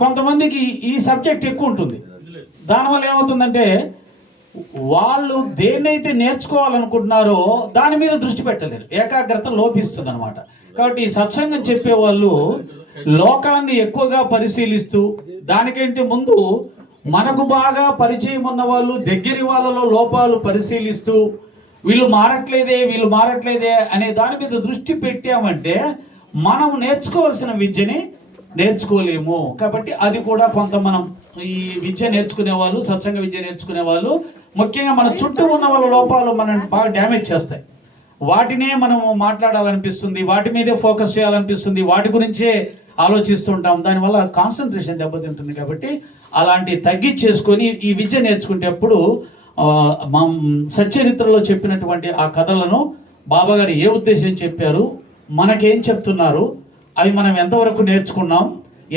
కొంతమందికి ఈ సబ్జెక్ట్ ఎక్కువ ఉంటుంది. దానివల్ల ఏమవుతుందంటే వాళ్ళు దేన్నైతే నేర్చుకోవాలనుకుంటున్నారో దాని మీద దృష్టి పెట్టలేరు. ఏకాగ్రత లోపిస్తుంది అనమాట కాబట్టి ఈ సత్సంగం చెప్పే వాళ్ళు లోకాన్ని ఎక్కువగా పరిశీలిస్తూ దానికంటే ముందు మనకు బాగా పరిచయం ఉన్న వాళ్ళు దగ్గరి వాళ్ళలో లోపాలు పరిశీలిస్తూ వీళ్ళు మారట్లేదే వీళ్ళు మారట్లేదే అనే దాని మీద దృష్టి పెట్టామంటే మనం నేర్చుకోవాల్సిన విద్యని నేర్చుకోలేము. కాబట్టి అది కూడా కొంత మనం ఈ విద్య నేర్చుకునే వాళ్ళు సత్సంగ విద్య నేర్చుకునే వాళ్ళు ముఖ్యంగా మన చుట్టూ ఉన్న వాళ్ళ లోపాలు మనల్ని బాగా డ్యామేజ్ చేస్తాయి. వాటినే మనము మాట్లాడాలనిపిస్తుంది వాటి మీదే ఫోకస్ చేయాలనిపిస్తుంది వాటి గురించే ఆలోచిస్తుంటాం. దానివల్ల కాన్సన్ట్రేషన్ దెబ్బతింటుంది కాబట్టి అలాంటి తగ్గించేసుకొని ఈ విద్య నేర్చుకునేటప్పుడు మా సచ్చరిత్రలో చెప్పినటువంటి ఆ కథలను బాబాగారు ఏ ఉద్దేశం చెప్పారు మనకేం చెప్తున్నారు అవి మనం ఎంతవరకు నేర్చుకున్నాం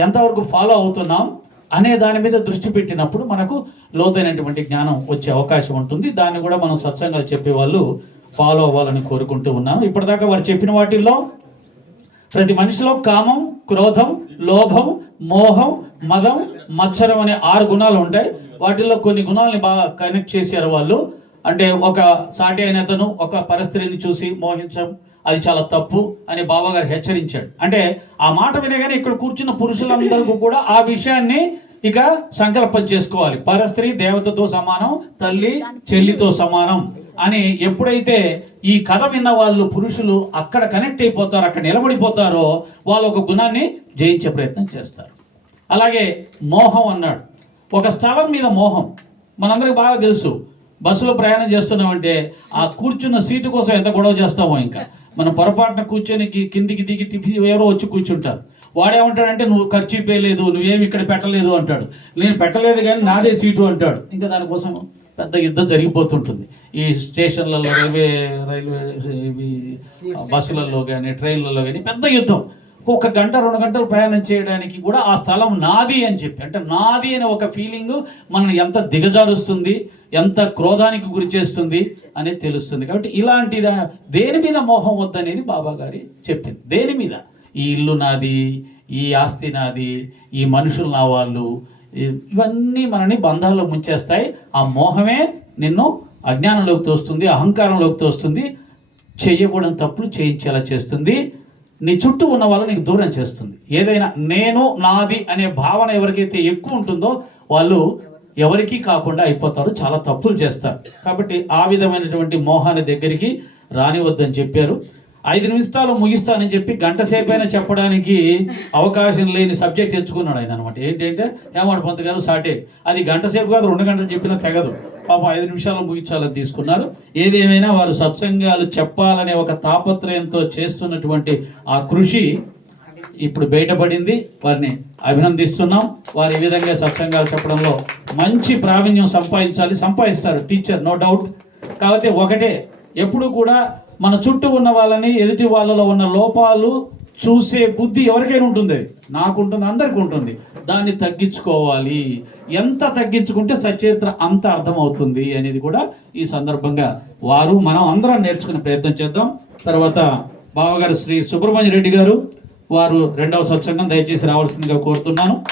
ఎంతవరకు ఫాలో అవుతున్నాం అనే దాని మీద దృష్టి పెట్టినప్పుడు మనకు లోతైనటువంటి జ్ఞానం వచ్చే అవకాశం ఉంటుంది. దాన్ని కూడా మనం స్వచ్ఛంగా చెప్పే వాళ్ళు ఫాలో అవ్వాలని కోరుకుంటూ ఉన్నాం ఇప్పటిదాకా వారు చెప్పిన వాటిల్లో ప్రతి మనిషిలో కామం క్రోధం లోభం మోహం మదం మత్సరం అనే ఆరు గుణాలు ఉంటాయి. వాటిల్లో కొన్ని గుణాలని బాగా కనెక్ట్ చేశారు వాళ్ళు. అంటే ఒక సాటి అయిన అతను ఒక పరిస్థితిని చూసి మోహించడం అది చాలా తప్పు అని బాబా గారు హెచ్చరించాడు. అంటే ఆ మాట వినగానే ఇక్కడ కూర్చున్న పురుషులందరికీ కూడా ఆ విషయాన్ని ఇక సంకల్పం చేసుకోవాలి. పరస్త్రీ దేవతతో సమానం తల్లి చెల్లితో సమానం అని ఎప్పుడైతే ఈ కథ విన్న వాళ్ళు పురుషులు అక్కడ కనెక్ట్ అయిపోతారో అక్కడ నిలబడిపోతారో వాళ్ళు ఒక గుణాన్ని జయించే ప్రయత్నం చేస్తారు. అలాగే మోహం అన్నాడు. ఒక స్థలం మీద మోహం. మనందరికి బాగా తెలుసు. బస్సులో ప్రయాణం చేస్తున్నామంటే ఆ కూర్చున్న సీటు కోసం ఎంత గొడవ చేస్తామో ఇంకా. మనం పొరపాటున కూర్చొని కిందికి దిగి టిఫిన్ ఎవరో వచ్చి కూర్చుంటారు. వాడేమంటాడంటే నువ్వు ఖర్చు పేయలేదు నువ్వేమి ఇక్కడ పెట్టలేదు అంటాడు. నేను పెట్టలేదు కానీ నాదే సీటు అంటాడు. ఇంకా దానికోసం పెద్ద యుద్ధం జరిగిపోతుంటుంది. ఈ స్టేషన్లలో రైల్వే రైల్వే బస్సులలో కానీ ట్రైన్లలో కానీ పెద్ద యుద్ధం. ఒక గంట రెండు గంటలు ప్రయాణం చేయడానికి కూడా ఆ స్థలం నాది అని చెప్పి అంటే నాది అనే ఒక ఫీలింగ్ మనల్ని ఎంత దిగజారుస్తుంది. ఎంత క్రోధానికి గురి చేస్తుంది అనేది తెలుస్తుంది. కాబట్టి ఇలాంటి దేని మీద మోహం వద్దనేది బాబా గారి చెప్పింది. దేని మీద? ఈ ఇల్లు నాది ఈ ఆస్తి నాది ఈ మనుషులు నా వాళ్ళు ఇవన్నీ మనని బంధాల్లో ముంచేస్తాయి. ఆ మోహమే నిన్ను అజ్ఞానంలోకి తోస్తుంది అహంకారంలోకి తోస్తుంది చేయకూడని తప్పులు చేయించేలా చేస్తుంది. నీ చుట్టూ ఉన్న వాళ్ళు నీకు దూరం చేస్తుంది. ఏదైనా నేను నాది అనే భావన ఎవరికైతే ఎక్కువ ఉంటుందో వాళ్ళు ఎవరికీ కాకుండా అయిపోతారు చాలా తప్పులు చేస్తారు. కాబట్టి ఆ విధమైనటువంటి మోహాన్ని దగ్గరికి రానివద్దని చెప్పారు. ఐదు నిమిషాలు ముగిస్తానని చెప్పి గంట సేపైనా చెప్పడానికి అవకాశం లేని సబ్జెక్ట్ ఎంచుకున్నాడు ఆయన అనమాట ఏంటంటే ఏమాడు పంత గారు సాటే. అది గంట సేపు కాదు రెండు గంటలు చెప్పినా తెగదు. పాపం ఐదు నిమిషాలు ముగించాలని తీసుకున్నారు. ఏదేమైనా వారు సత్సంగాలు చెప్పాలనే ఒక తాపత్రయంతో చేస్తున్నటువంటి ఆ కృషి ఇప్పుడు బయటపడింది. వారిని అభినందిస్తున్నాం. వారు ఈ విధంగా సత్సంగాలు చెప్పడంలో మంచి ప్రావీణ్యం సంపాదించాలి. సంపాదిస్తారు టీచర్ నో డౌట్. కాకపోతే ఒకటే ఎప్పుడు కూడా మన చుట్టూ ఉన్న వాళ్ళని ఎదుటి వాళ్ళలో ఉన్న లోపాలు చూసే బుద్ధి ఎవరికైనా ఉంటుంది. నాకు ఉంటుంది అందరికీ ఉంటుంది. దాన్ని తగ్గించుకోవాలి. ఎంత తగ్గించుకుంటే సచరిత్ర అంత అర్థమవుతుంది అనేది కూడా ఈ సందర్భంగా వారు మనం అందరం నేర్చుకునే ప్రయత్నం చేద్దాం. తర్వాత బావగారు శ్రీ సుబ్రహ్మణ్య రెడ్డి గారు వారు రెండవ సత్సంగం దయచేసి రావాల్సిందిగా కోరుతున్నాను.